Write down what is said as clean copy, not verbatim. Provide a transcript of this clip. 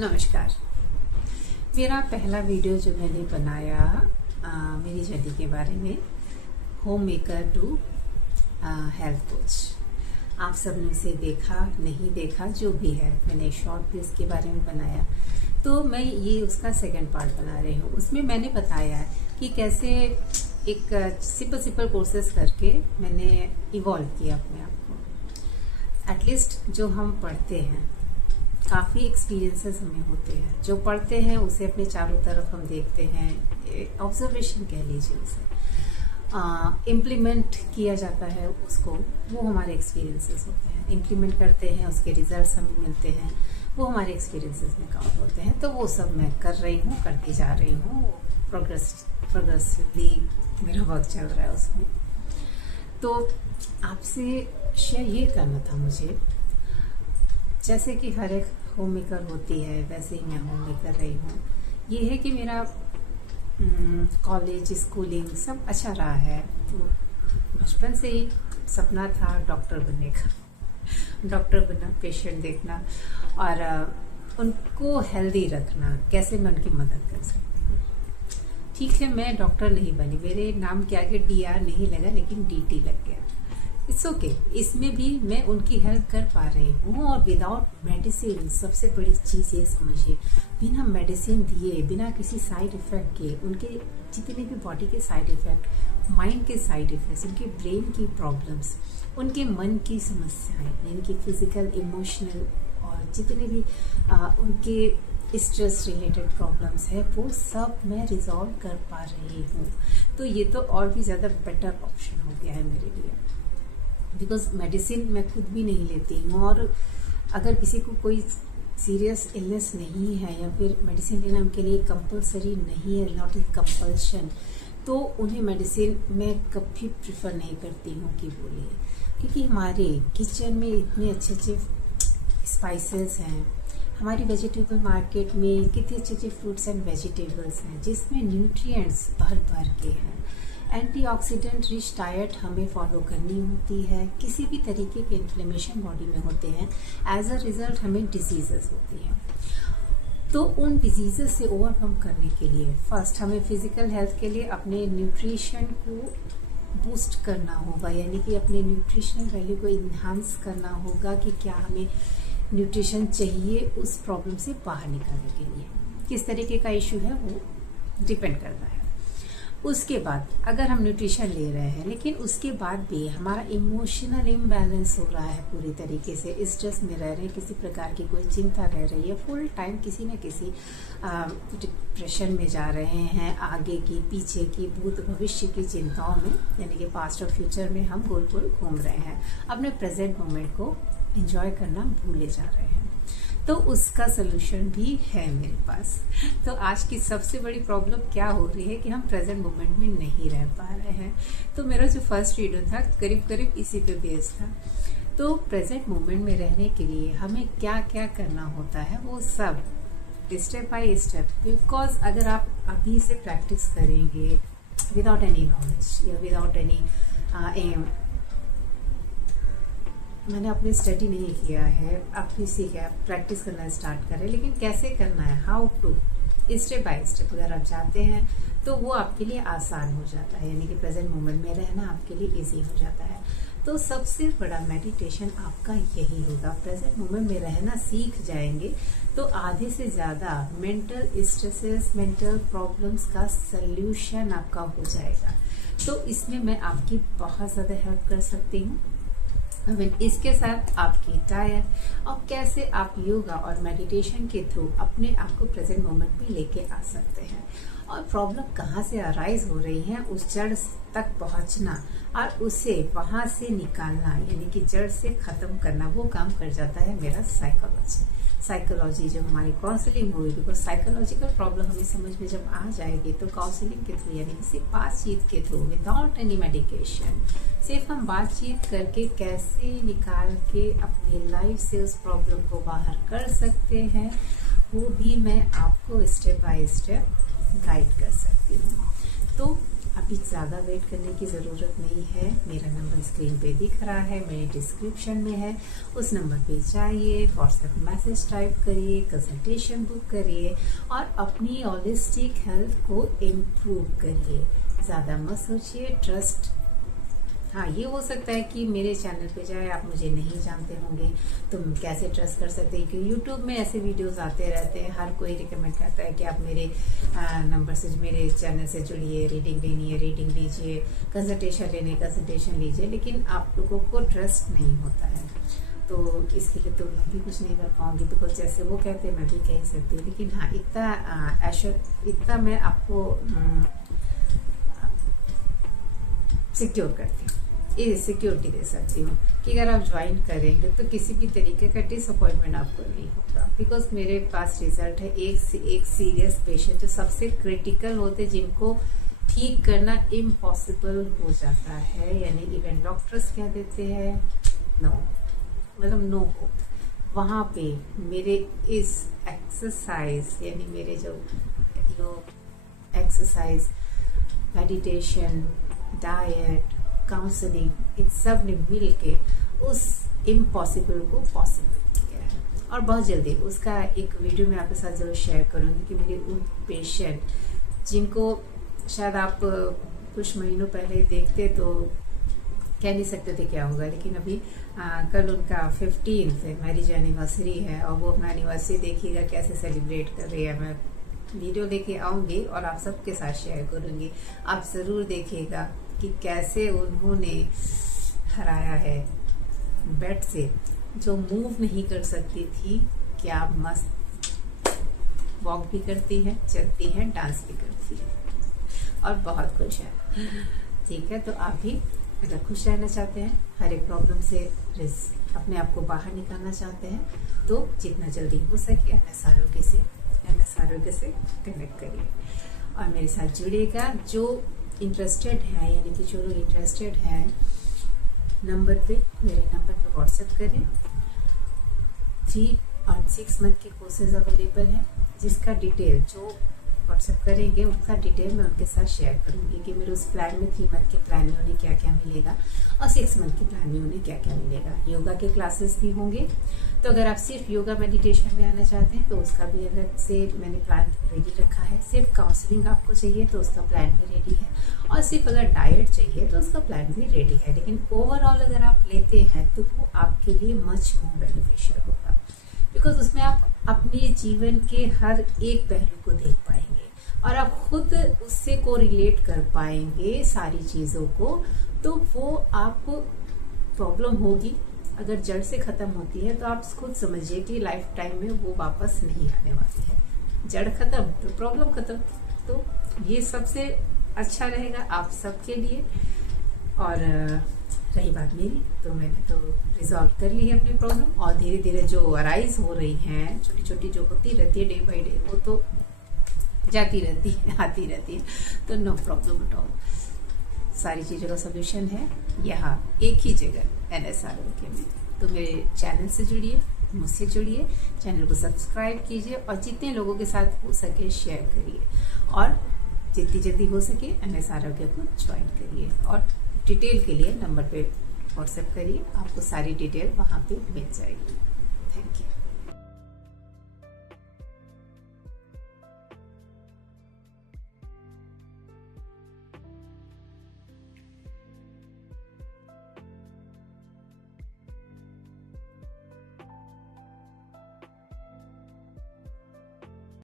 नमस्कार। मेरा पहला वीडियो जो मैंने बनाया मेरी जर्नी के बारे में, home maker to health coach. आप सबने उसे देखा नहीं देखा जो भी है, मैंने शॉर्ट भी उसके बारे में बनाया, तो मैं ये उसका सेकंड पार्ट बना रही हूँ। उसमें मैंने बताया कि कैसे एक सिंपल कोर्सेस करके मैंने इवॉल्व किया अपने आप को। एटलीस्ट जो हम पढ़ते हैं, काफ़ी एक्सपीरियंसेस हमें होते हैं, जो पढ़ते हैं उसे अपने चारों तरफ हम देखते हैं, ऑब्जर्वेशन कह लीजिए उसे, इम्प्लीमेंट किया जाता है उसको, वो हमारे एक्सपीरियंसेस होते हैं। इम्प्लीमेंट करते हैं, उसके रिजल्ट्स हमें मिलते हैं, वो हमारे एक्सपीरियंसेस में काउंट होते हैं। तो वो सब मैं कर रही हूँ, करती जा रही हूँ, प्रोग्रेसिवली मेरा वर्क चल रहा है उसमें। तो आपसे शेयर ये करना था मुझे, जैसे कि हर एक होम मेकर होती है वैसे ही मैं होम मेकर रही हूँ। ये है कि मेरा कॉलेज स्कूलिंग सब अच्छा रहा है। तो बचपन से ही सपना था डॉक्टर बनने का, डॉक्टर बनना, पेशेंट देखना और उनको हेल्दी रखना, कैसे मैं उनकी मदद कर सकती हूँ। ठीक है, मैं डॉक्टर नहीं बनी, मेरे नाम के आगे DR नहीं लगा लेकिन DT लग गया। इट्स ओके, इसमें भी मैं उनकी हेल्प कर पा रही हूँ। और विदाउट मेडिसिन, सबसे बड़ी चीज़ ये समझिए, बिना मेडिसिन दिए, बिना किसी साइड इफेक्ट के, उनके जितने भी बॉडी के साइड इफेक्ट, माइंड के साइड इफेक्ट्स, उनके ब्रेन की प्रॉब्लम्स, उनके मन की समस्याएं, यानी कि फिजिकल, इमोशनल और जितने भी उनके स्ट्रेस रिलेटेड प्रॉब्लम्स है, वो सब मैं रिजॉल्व कर पा रही हूँ। तो ये तो और भी ज़्यादा बेटर ऑप्शन हो गया है मेरे लिए, बिकॉज मेडिसिन मैं खुद भी नहीं लेती हूँ। और अगर किसी को कोई सीरियस इलनेस नहीं है या फिर मेडिसिन लेना उनके लिए कंपलसरी नहीं है, नॉट ए कंपल्शन, तो उन्हें मेडिसिन मैं कभी प्रिफर नहीं करती हूँ कि वो ले। क्योंकि हमारे किचन में इतने अच्छे अच्छे स्पाइसेस हैं, हमारी वेजिटेबल मार्केट में कितने अच्छे अच्छे फ्रूट्स एंड वेजिटेबल्स हैं जिसमें न्यूट्रिएंट्स भर भर के हैं। एंटीऑक्सीडेंट रिच डाइट हमें फॉलो करनी होती है। किसी भी तरीके के इन्फ्लेमेशन बॉडी में होते हैं, एज अ रिजल्ट हमें डिजीजेस होती हैं। तो उन डिजीजेस से ओवरकम करने के लिए फर्स्ट हमें फिजिकल हेल्थ के लिए अपने न्यूट्रिशन को बूस्ट करना होगा, यानी कि अपने न्यूट्रिशनल वैल्यू को इन्हांस करना होगा कि क्या हमें न्यूट्रिशन चाहिए उस प्रॉब्लम से बाहर निकलने के लिए। किस तरीके का इशू है वो डिपेंड करता है। उसके बाद अगर हम न्यूट्रिशन ले रहे हैं लेकिन उसके बाद भी हमारा इमोशनल इम्बैलेंस हो रहा है, पूरी तरीके से स्ट्रेस में रह रहे हैं, किसी प्रकार की कोई चिंता रह रही है, फुल टाइम किसी न किसी डिप्रेशन में जा रहे हैं, आगे की पीछे की भूत भविष्य की चिंताओं में, यानी कि पास्ट और फ्यूचर में हम गोल गोल घूम रहे हैं, अपने प्रेजेंट मोमेंट को एंजॉय करना भूले जा रहे हैं। तो उसका सलूशन भी है मेरे पास। तो आज की सबसे बड़ी प्रॉब्लम क्या हो रही है कि हम प्रेजेंट मोमेंट में नहीं रह पा रहे हैं। तो मेरा जो फर्स्ट वीडियो था करीब करीब इसी पे बेस्ड था। तो प्रेजेंट मोमेंट में रहने के लिए हमें क्या क्या करना होता है वो सब स्टेप बाय स्टेप, बिकॉज अगर आप अभी से प्रैक्टिस करेंगे विदाउट एनी नॉलेज या विदाउट एनी एम, मैंने अपनी स्टडी नहीं किया है, अपनी सीखा, प्रैक्टिस करना स्टार्ट करें, लेकिन कैसे करना है, how to, step by step अगर आप जाते हैं तो वो आपके लिए आसान हो जाता है, यानी कि प्रेजेंट मोमेंट में रहना आपके लिए इजी हो जाता है। तो सबसे बड़ा मेडिटेशन आपका यही होगा। प्रेजेंट मोमेंट में रहना सीख जाएंगे तो आधे से ज़्यादा मेंटल स्ट्रेसेस, मेंटल प्रॉब्लम्स का सल्यूशन आपका हो जाएगा। तो इसमें मैं आपकी बहुत ज़्यादा हेल्प कर सकती हूँ। इसके साथ आपकी डाइट और कैसे आप योगा और मेडिटेशन के थ्रू अपने आप को प्रेजेंट मोमेंट में लेके आ सकते हैं, और प्रॉब्लम कहाँ से अराइज हो रही है उस जड़ तक पहुंचना और उसे वहां से निकालना, यानी कि जड़ से खत्म करना, वो काम कर जाता है मेरा साइकोलॉजी जो हमारी काउंसलिंग हुई। बिकॉज साइकोलॉजिकल प्रॉब्लम हमें समझ में जब आ जाएगी तो काउंसलिंग के थ्रू, यानी कि सिर्फ बातचीत के थ्रू, विदाउट एनी मेडिकेशन, सिर्फ हम बातचीत करके कैसे निकाल के अपनी लाइफ से उस प्रॉब्लम को बाहर कर सकते हैं, वो भी मैं आपको स्टेप बाय स्टेप गाइड कर सकती हूँ। तो अभी ज़्यादा वेट करने की ज़रूरत नहीं है। मेरा नंबर स्क्रीन पे दिख रहा है, मेरे डिस्क्रिप्शन में है। उस नंबर पे जाइए, व्हाट्सएप मैसेज टाइप करिए, कंसल्टेशन बुक करिए और अपनी होलिस्टिक हेल्थ को इम्प्रूव करिए। ज़्यादा मत सोचिए, ट्रस्ट। हाँ, ये हो सकता है कि मेरे चैनल पे जाए, आप मुझे नहीं जानते होंगे तो कैसे ट्रस्ट कर सकते हैं, क्योंकि यूट्यूब में ऐसे वीडियोस आते रहते हैं। हर कोई रिकमेंड करता है कि आप मेरे नंबर से, मेरे चैनल से जुड़िए, रीडिंग लेनी है रीडिंग लीजिए, कंसल्टेशन लेने कंसल्टेशन लीजिए, लेकिन आप लोगों को ट्रस्ट नहीं होता है। तो इसके लिए तो मैं भी कुछ नहीं कर पाऊंगी, बिकॉज जैसे वो कहते हैं मैं भी कह सकती हूँ। लेकिन हाँ, इतना मैं आपको सिक्योर करती हूँ, ये सिक्योरिटी दे सकती हूँ कि अगर आप ज्वाइन करेंगे तो किसी भी तरीके का डिसअपॉइंटमेंट आपको नहीं होगा। बिकॉज मेरे पास रिजल्ट है एक से एक सीरियस पेशेंट जो सबसे क्रिटिकल होते, जिनको ठीक करना इम्पॉसिबल हो जाता है, यानी इवन डॉक्टर्स क्या देते हैं, नो, मतलब नो हो। वहाँ पे मेरे इस एक्सरसाइज, यानी मेरे जो एक्सरसाइज, मेडिटेशन, डाइट, काउंसलिंग, इन सब ने मिल के उस इम्पॉसिबल को पॉसिबल किया है। और बहुत जल्दी उसका एक वीडियो मैं आपके साथ जरूर शेयर करूंगी कि मेरे उन पेशेंट जिनको शायद आप कुछ महीनों पहले देखते तो कह नहीं सकते थे क्या होगा, लेकिन अभी कल उनका 15th मैरिज एनिवर्सरी है और वो अपना एनिवर्सरी देखिएगा कैसे सेलिब्रेट कर रही है। मैं वीडियो लेके आऊंगी और आप सबके साथ शेयर करूंगी, आप ज़रूर देखिएगा कि कैसे उन्होंने हराया है बेड से, जो मूव नहीं कर सकती थी, क्या मस्त वॉक भी करती है, चलती है, डांस भी करती है और बहुत खुश है। ठीक है, तो आप भी अगर खुश रहना चाहते हैं, हर एक प्रॉब्लम से अपने आप को बाहर निकालना चाहते हैं, तो जितना जल्दी हो सके एनएस आरोग्य से कनेक्ट करिए और मेरे साथ जुड़िएगा। जो इंटरेस्टेड है, यानी कि जो लोग इंटरेस्टेड हैं, मेरे नंबर पे व्हाट्सएप करें। 3 और 6 मंथ के कोर्सेज अवेलेबल हैं, जिसका डिटेल जो व्हाट्सएप करेंगे उसका डिटेल मैं उनके साथ शेयर करूंगी कि मेरे उस प्लान में 3 मंथ के प्लान में उन्हें क्या क्या मिलेगा और 6 मंथ के प्लान में उन्हें क्या क्या मिलेगा। योगा के क्लासेस भी होंगे, तो अगर आप सिर्फ योगा मेडिटेशन में आना चाहते हैं तो उसका भी अलग से मैंने प्लान रेडी रखा है। सिर्फ काउंसलिंग आपको चाहिए तो उसका प्लान भी रेडी है, और सिर्फ अगर डाइट चाहिए तो उसका प्लान भी रेडी है। लेकिन ओवरऑल अगर आप लेते हैं तो वो आपके लिए मच मोर बेनिफिशियल होगा, बिकॉज उसमें आप अपने जीवन के हर एक पहलू को देख पाएंगे और आप खुद उससे को रिलेट कर पाएंगे सारी चीज़ों को। तो वो आपको प्रॉब्लम होगी, अगर जड़ से ख़त्म होती है तो आप खुद समझिए कि लाइफ टाइम में वो वापस नहीं आने वाली है। जड़ खत्म तो प्रॉब्लम खत्म, तो ये सबसे अच्छा रहेगा आप सबके लिए। और रही बात मेरी, तो मैंने तो रिजॉल्व कर ली है अपनी प्रॉब्लम, और धीरे धीरे जो अराइज हो रही हैं, छोटी छोटी जो होती रहती है डे बाय डे, वो तो जाती रहती है, आती रहती है, तो नो प्रॉब्लम एट ऑल। सारी चीज़ों का सोल्यूशन है यहाँ एक ही जगह, एनएस आरोग्य में। तो मेरे चैनल से जुड़िए, मुझसे जुड़िए, चैनल को सब्सक्राइब कीजिए और जितने लोगों के साथ हो सके शेयर करिए, और जितनी जल्दी हो सके एनएस आरोग्य को ज्वाइन करिए। और डिटेल के लिए नंबर पे व्हाट्सएप करिए, आपको सारी डिटेल वहाँ पे मिल जाएगी। Thank you.